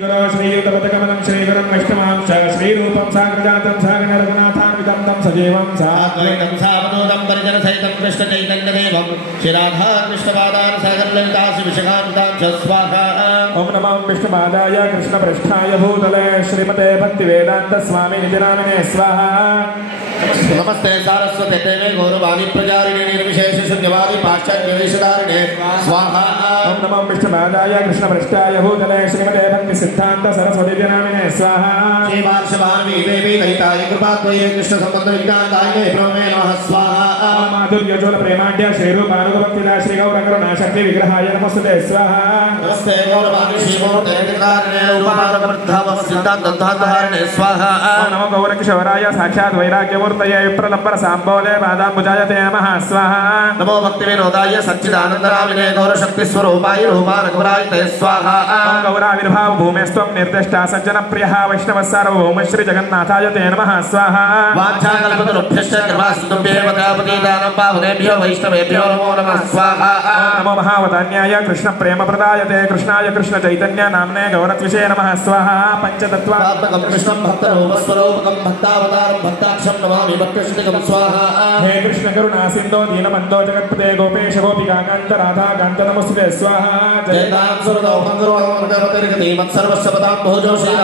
श्रीयुतपदकमलं श्रीगुरं वैष्णवां च श्रीरूपं साग्रजातं सागररघुनाथान्वितं तं सजीवं साद्वैतं सावधूतं परिजनसहितं कृष्णचैतन्यदेवं श्रीराधा कृष्णपादान् सागरललितासु विशाखान्वितां च स्वाहा। ॐ नमो विष्णुपादाय कृष्णपृष्ठाय भूतले श्रीमते भक्तिवेदान्तस्वामिनिति नामिने स्वाहा। नमस्ते सारस्वते देवे गौरवाणी प्रचारिणे निर्विशेष शून्यवादी पाश्चात्यदेशधारिणे स्वाहा। ओम नमो विष्णुपादाय कृष्णपृष्ठाय भूतले श्रीमते भक्ति सिद्धांत सरस्वती नामिने स्वाहा। श्री वार्षवाणी देवी दयिताय कृपात्वये कृष्ण संबंध विज्ञानदायिने ब्रह्मे नमः स्वाहा। ओम माधुर्यजोल प्रेमाढ्य श्रीरूपानुगभक्तिदा श्री गौर करुणा शक्ति विग्रहाय नमस्ते स्वाहा। नमस्ते गौरवाणी श्रीमूर्ते निधारिणे उपादवृद्धाव सिद्धान्तधारिणे स्वाहा। ओम नमो गौरकिशोराय साक्षात् वैराग्य प्रलंबर सांबोदे पादाम्बुजायते नमः स्वाहा। नमो भक्ति विनोदाय सच्चिदानंदरामिने गौर शक्ति स्वरूपाय रूपानकुरायते स्वाहा। ओम गौराविर्भाव भूमेस्त्वं निर्दिष्टा सज्जन प्रियः वैष्णव सार्वभौम श्री जगन्नाथाय ते नमः स्वाहा। वाञ्छाकल्पतरुभ्यश्च कृपासिन्धुभ्येव तावतीदानं पावनेभ्यो वैष्णवेभ्यो नमो नमः स्वाहा। नमो महावतान्याय कृष्ण प्रेम प्रदायते कृष्णाय कृष्ण चैतन्य नाम्ने गौरत्विषे नमः स्वाहा। पंचतत्त्वात्मकं कृष्णं भक्तरूपस्वरूपकं भक्तावतारं भक्ताक्षं नमामि भक्तश्रुतिकं स्वाहा। हे कृष्ण करुणा सिन्धो दीनबन्धो जगत्पते गोपेश गोपिका कान्त राधा कान्त नमस्ते स्वाहा। जयतां सुरतो मङ्गलो मङ्गलवतिर्गति मत्सर्वस्य पदां भोजो श्री